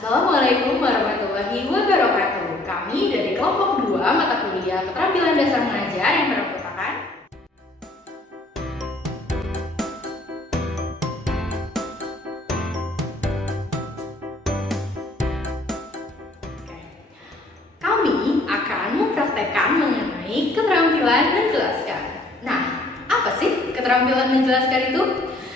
Assalamualaikum warahmatullahi wabarakatuh. Kami dari kelompok 2 mata kuliah Keterampilan Dasar Mengajar yang merupakan kami akan mempraktekkan mengenai keterampilan menjelaskan. Nah, apa sih keterampilan menjelaskan itu?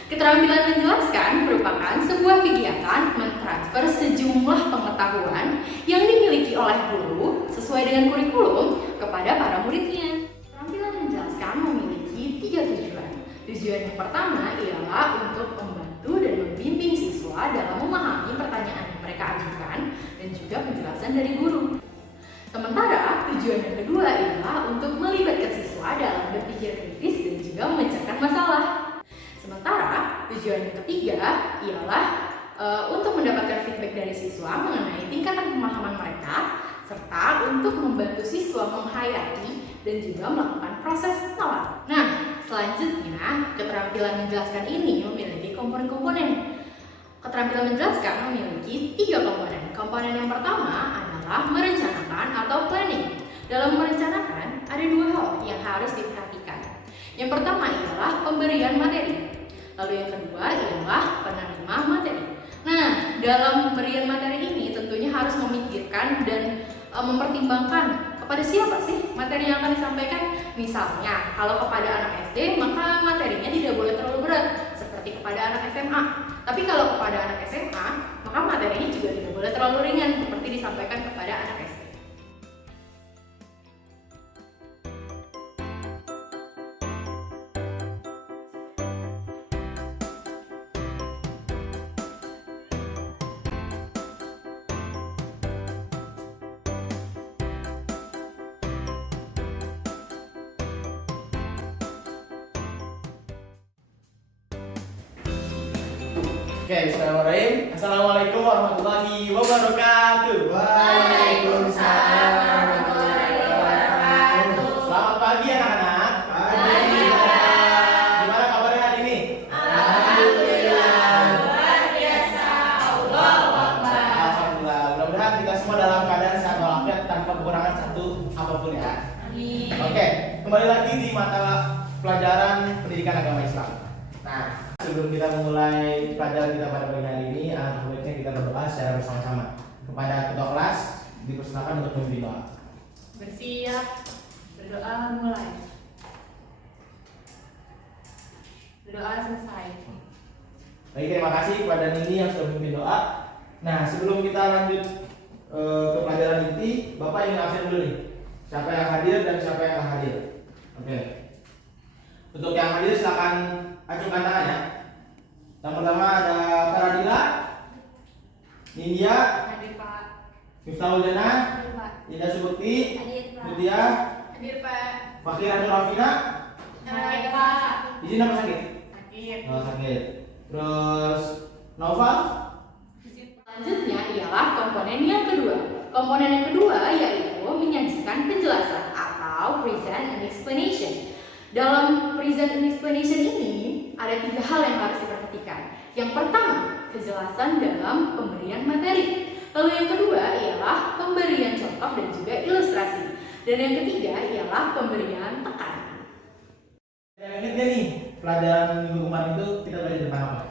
Keterampilan menjelaskan merupakan sebuah kegiatan mentransfer sejumlah pengetahuan yang dimiliki oleh guru sesuai dengan kurikulum kepada para muridnya. Keterampilan menjelaskan memiliki 3 tujuan. Tujuan yang pertama ialah untuk membantu dan membimbing siswa dalam memahami pertanyaan yang mereka ajukan dan juga penjelasan dari guru. Sementara tujuan yang kedua ialah untuk melibatkan siswa dalam berpikir kritis dan juga memecahkan masalah. Sementara tujuan yang ketiga ialah untuk mendapatkan feedback dari siswa mengenai tingkatan pemahaman mereka serta untuk membantu siswa menghayati dan juga melakukan proses penalaran. Nah, selanjutnya keterampilan menjelaskan ini memiliki komponen-komponen. Keterampilan menjelaskan memiliki 3 komponen. Komponen yang pertama adalah merencanakan atau planning. Dalam merencanakan ada 2 hal yang harus diperhatikan. Yang pertama ialah pemberian materi. Lalu yang kedua ialah penerima materi. Nah, dalam pemberian materi ini tentunya harus memikirkan dan mempertimbangkan kepada siapa sih materi yang akan disampaikan. Misalnya, kalau kepada anak SD, maka materinya tidak boleh terlalu berat seperti kepada anak SMA. Tapi kalau kepada anak SMA, maka materinya juga tidak boleh terlalu ringan seperti disampaikan kepada anak SD. Oke, bismillahirrahmanirrahim. Assalamualaikum warahmatullahi wabarakatuh. Waalaikumsalam warahmatullahi wabarakatuh. Selamat pagi anak-anak. Pagi. Gimana kabarnya hari ini? Alhamdulillah, luar biasa. Allahu Akbar. Alhamdulillah. Mudah-mudahan kita semua dalam keadaan sehat walafiat tanpa kekurangan satu apapun ya. Amin. Oke, kembali lagi di mata pelajaran pendidikan agama Islam. Nah, sebelum kita memulai pelajaran kita pada pagi hari ini, baiknya kita berdoa secara bersama-sama. Kepada ketua kelas, dipersilakan untuk memimpin doa. Bersiap, berdoa mulai. Berdoa selesai. Baik, terima kasih kepada Nini yang sudah memimpin doa. Nah, sebelum kita lanjut ke pelajaran inti, Bapak ingin absen dulu nih. Siapa yang hadir dan siapa yang nggak hadir. Oke. Untuk yang hadir silakan acungkan tangan ya. Yang pertama ada Faradila, Nindya, Hadir Pak. Miftahul Jannah, Hadir Pak. Indah Subukti, Hadir, Pak. Mutia, Hadir Pak. Fakirah Nurafina. Hadir Pak. Izin apa sakit? Hadir. Oh, sakit. Terus Noval. Selanjutnya ialah komponen yang kedua. Komponen yang kedua yaitu menyajikan penjelasan atau present and explanation. Dalam present and explanation ini ada 3 hal yang harus diperhatikan. Yang pertama, kejelasan dalam pemberian materi. Lalu yang kedua ialah pemberian contoh dan juga ilustrasi. Dan yang ketiga ialah pemberian tekanan. Yang ingat nih, pelajaran minggu kemarin itu kita belajar tentang apa?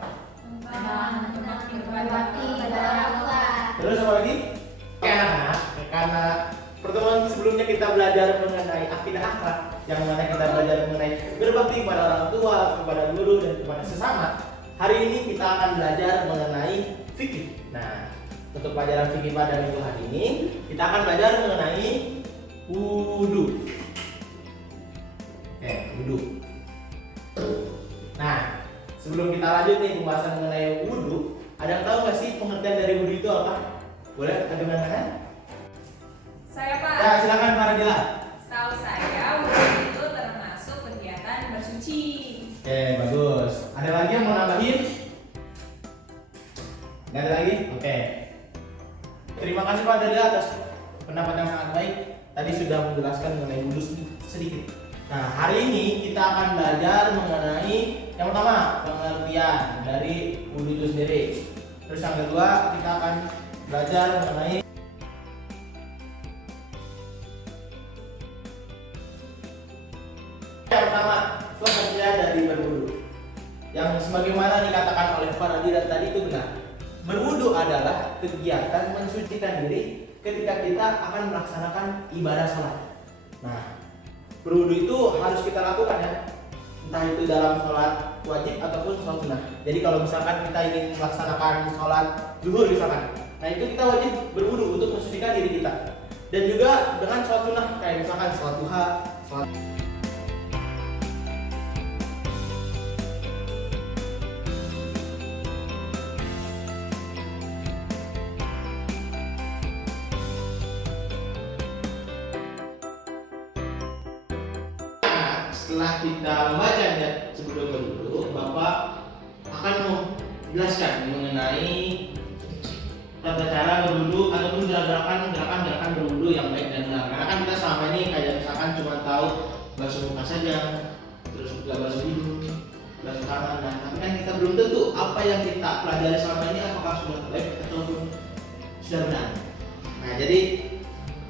Berbakti pada orang tua. Terus apa lagi? Oke anak-anak, karena pertemuan sebelumnya kita belajar mengenai akidah akhlak, yang mana kita belajar mengenai berbakti kepada orang tua, kepada guru dan kepada sesama. Hari ini kita akan belajar mengenai fikih. Nah, untuk pelajaran fikih pada minggu hari ini, kita akan belajar mengenai wudu. Oke, wudu. Nah, sebelum kita lanjut nih pembahasan mengenai wudu, ada yang tahu nggak sih pengertian dari wudu itu apa? Boleh acungkan tangan? Saya Pak, Ya, silakan Faradila. setahu saya wudhu itu termasuk kegiatan bersuci. Oke, bagus. Ada lagi yang mau nambahin? Nggak ada lagi? Oke. Terima kasih Pak Faradila atas pendapat yang sangat baik. Tadi sudah menjelaskan mengenai wudu sedikit. Nah, hari ini kita akan belajar mengenai yang pertama pengertian dari wudu itu sendiri. Terus yang kedua kita akan belajar mengenai yang pertama, pengertian dari berwudu. Yang sebagaimana dikatakan oleh Faradi dan tadi itu benar. Berwudu adalah kegiatan mensucikan diri ketika kita akan melaksanakan ibadah sholat. Nah, berwudu itu harus kita lakukan ya, entah itu dalam sholat wajib ataupun sholat sunnah. Jadi kalau misalkan kita ingin melaksanakan sholat zuhur misalkan, nah itu kita wajib berwudu untuk mensucikan diri kita. Dan juga dengan sholat sunnah kayak misalkan sholat duha, sholat setelah kita membaca niat sebelum berwudu, Bapak akan menjelaskan mengenai tata cara berwudu ataupun gerakan berwudu yang baik dan benar. Karena kan kita selama ini kayak misalkan cuma tahu basuh muka saja, terus juga basuh hidung, basuh tangan, nah, tapi kan kita belum tentu apa yang kita pelajari selama ini apakah sudah baik ataupun sudah benar. Nah, jadi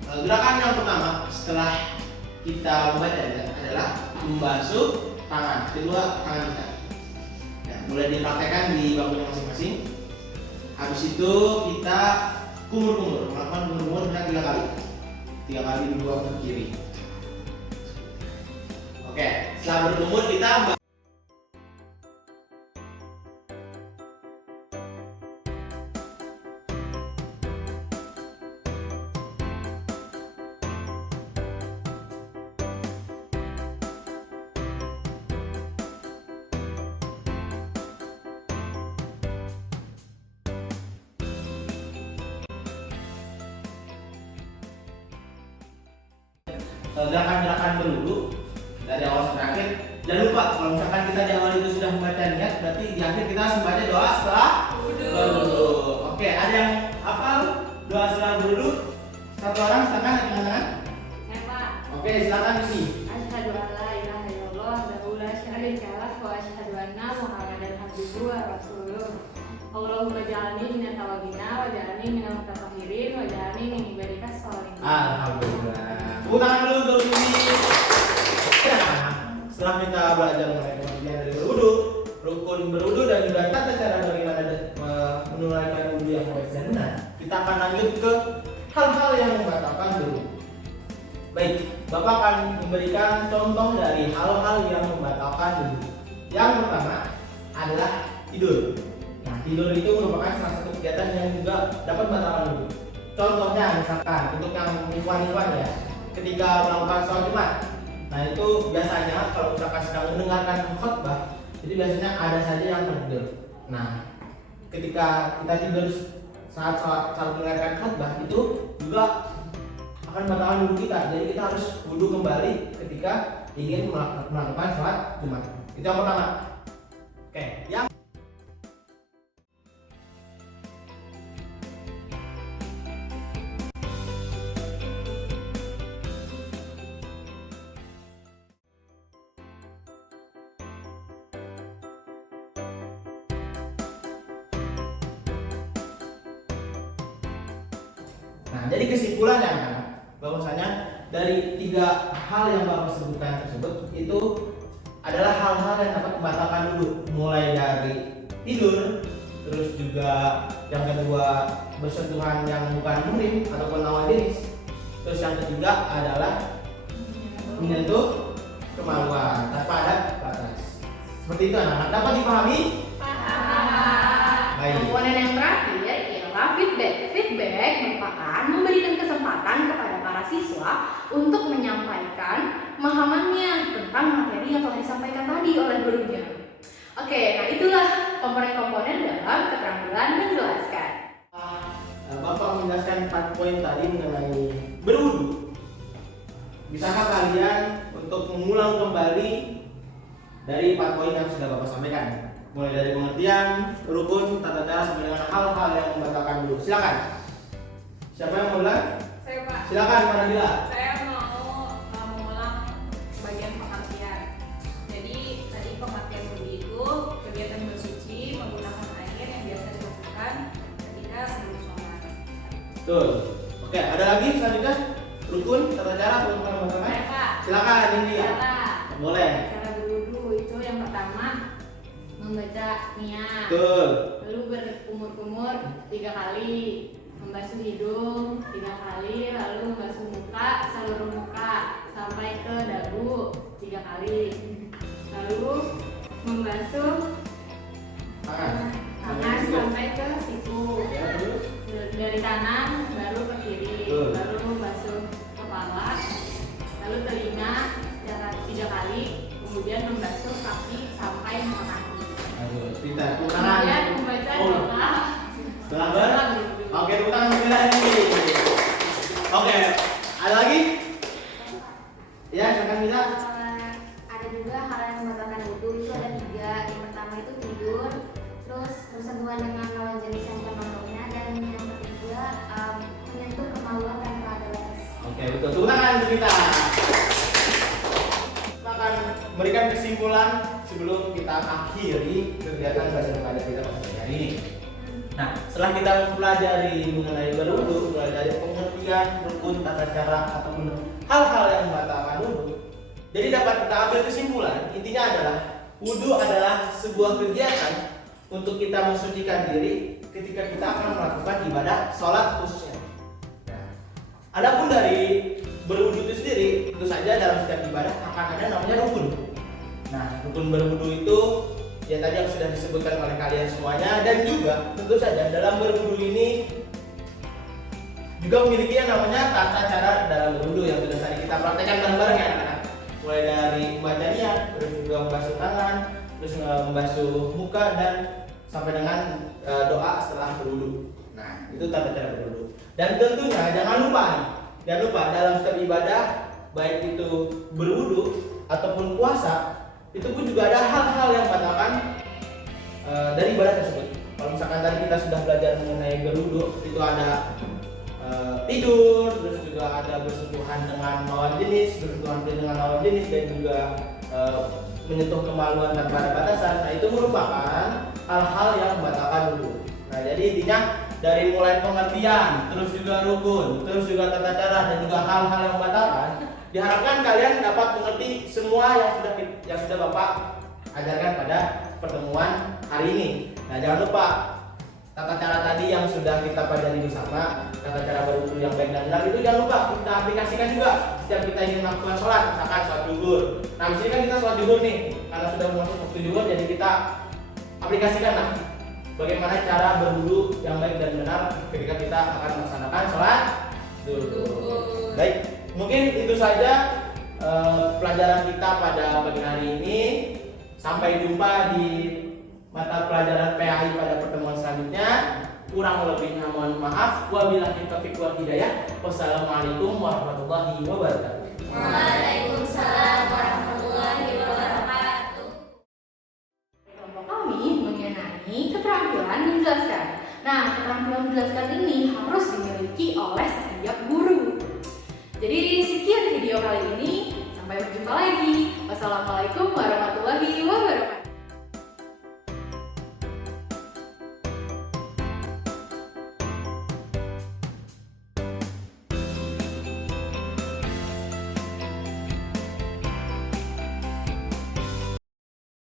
gerakan yang pertama setelah kita membaca adalah membasuh tangan, kedua tangan kita. Ya, mulai dipraktekkan di bangkunya masing-masing. Habis itu kita kumur-kumur, melakukan kumur-kumur sebanyak 3 kali. 3 kali dibuang ke kiri. Oke, setelah berkumur kita gerakan-gerakan berwudu dari awal sampai akhir. Jangan lupa kalau misalkan kita di awal itu sudah membaca niat, berarti di akhir kita harus membaca doa setelah berwudu. Oke, ada yang hafal doa setelah berwudu? Satu orang silakan dengan tangan. Oke, silakan isi. Asyhadu an la ilaha illallah wa la syarika lah wa asyhadu anna Muhammadan abduhu wa rasuluh. Allahumma ja'alni minat tawabina wa ja'alni minal mutatahhirin wa ja'alni min ibadikas sholihin. Alhamdulillah. Tepuk tangan dulu untuk ini. Setelah kita belajar mengenai pengertian dari berwudu, rukun berwudu dan juga tata cara bagaimana menunaikan wudu yang baik dan benar, kita akan lanjut ke hal-hal yang membatalkan wudu. Baik, Bapak akan memberikan contoh dari hal-hal yang membatalkan wudu. Yang pertama adalah tidur. Nah, tidur itu merupakan salah satu kegiatan yang juga dapat membatalkan wudu. Contohnya misalkan untuk yang ikhwan-ikhwan ya, ketika melakukan sholat Jumat. Nah, itu biasanya kalau misalkan sedang mendengarkan khutbah, jadi biasanya ada saja yang tertidur. Nah, ketika kita tidur saat mendengarkan khutbah itu juga akan membatalkan wudu kita. Jadi kita harus wudu kembali ketika ingin melakukan sholat Jumat. Itu yang pertama. Oke, yang Nah, jadi kesimpulannya anak-anak, bahwasanya dari 3 hal yang Bapak sebutkan tersebut itu adalah hal-hal yang dapat membatalkan wudu, mulai dari tidur, terus juga yang kedua bersentuhan yang bukan muhrim ataupun lawan jenis, terus yang ketiga adalah menyentuh kemaluan tanpa ada batas. Seperti itu anak-anak, dapat dipahami? Baik. Komponen yang terakhir ialah feedback. Feedback merupakan memberikan kesempatan kepada para siswa untuk menyampaikan pemahamannya tentang materi yang telah disampaikan tadi oleh gurunya. Oke, nah itulah komponen-komponen dalam keterampilan menjelaskan. Bapak menjelaskan 4 poin tadi mengenai berwudu. Bisakah kalian untuk mengulang kembali dari 4 poin yang sudah Bapak sampaikan? Mulai dari pengertian, rukun, tata cara sampai dengan hal-hal yang membatalkan wudu. Silakan. Siapa yang mau mulai? Saya Pak. Silakan, Pak Nabila. Saya mau mengulang bagian pengertian. Jadi tadi pengertian wudu itu kegiatan bersuci menggunakan air yang biasa dilakukan ketika sebelum sholat. Betul. Oke, ada lagi selanjutnya rukun tata cara teman-teman membacakan. Saya Pak. Silakan ini ya. Cara Boleh. cara berwudu itu yang pertama membaca niat. Betul. Lalu berkumur-kumur 3 kali, membasuh hidung 3 kali, lalu membasuh muka seluruh muka sampai ke dagu 3 kali. Lalu membasuh tangan sampai ke siku. Ya, terus. Dari kanan baru ke kiri, Betul. baru membasuh kepala, lalu telinga secara 3 kali, kemudian membasuh kaki sampai ke kaki. Aduh, cerita tepuk Kemudian tangan. membaca Oh. doa. Setelah oke, tepuk tangan sembilan ini. Oke, ada lagi? Ya, silakan bisa. Ada juga hal yang membatalkan wudhu itu ada 3. Yang pertama itu tidur, terus bersentuhan dengan lawan jenis yang termasuknya, dan yang ketiga menyentuh kemaluan tanpa ada batas. Oke, betul. Tepuk tangan cerita. Kita akan memberikan kesimpulan sebelum kita akhiri kegiatan baca mengajar kita pada hari ini. Nah, setelah kita mempelajari mengenai berwudu, mulai dari pengertian rukun tata cara ataupun hal-hal yang membatalkan wudu, jadi dapat kita ambil kesimpulan intinya adalah wudu adalah sebuah kegiatan untuk kita mensucikan diri ketika kita akan melakukan ibadah sholat khususnya. Nah, adapun dari berwudu itu sendiri, tentu saja dalam setiap ibadah akan ada namanya rukun. Nah, rukun berwudu itu ya tadi yang sudah disebutkan oleh kalian semuanya, dan juga tentu saja dalam berwudu ini juga memiliki yang namanya tata cara dalam berwudu yang sudah tadi kita praktekkan bareng-bareng ya anak-anak. Mulai dari membaca niat, terus juga membasuh tangan, terus membasuh muka dan sampai dengan doa setelah berwudu. Nah, itu tata cara berwudu. Dan tentunya jangan lupa dalam setiap ibadah baik itu berwudu ataupun puasa, itu pun juga ada hal-hal yang membatalkan dari ibadah tersebut. Kalau misalkan tadi kita sudah belajar mengenai berwudu, itu ada tidur, terus juga ada bersentuhan dengan lawan jenis, dan juga menyentuh kemaluan tanpa ada batasan. Nah, itu merupakan hal-hal yang membatalkan wudu. Nah, jadi intinya dari mulai pengertian, terus juga rukun, terus juga tata cara, dan juga hal-hal yang membatalkan, diharapkan kalian dapat mengerti semua yang sudah Bapak ajarkan pada pertemuan hari ini. Nah, jangan lupa tata cara tadi yang sudah kita pelajari bersama, tata cara berwudu yang baik dan benar, itu jangan lupa kita aplikasikan juga setiap kita ingin melakukan sholat, misalkan sholat zuhur. Nah, di sini kan kita sholat zuhur nih, karena sudah masuk waktu zuhur, jadi kita aplikasikan lah bagaimana cara berwudu yang baik dan benar ketika kita akan melaksanakan sholat zuhur. Baik, mungkin itu saja pelajaran kita pada pagi hari ini. Sampai jumpa di mata pelajaran PAI pada pertemuan selanjutnya. Kurang lebihnya mohon maaf. Wabillahi taufiq wal hidayah. Wassalamualaikum warahmatullahi wabarakatuh. Waalaikumsalam warahmatullahi wabarakatuh. Kelompok kami mengenai keterampilan menjelaskan. Nah, keterampilan menjelaskan ini harus dimiliki oleh setiap guru. Jadi sekian video kali ini. Sampai berjumpa lagi. Wassalamualaikum warahmatullahi wabarakatuh.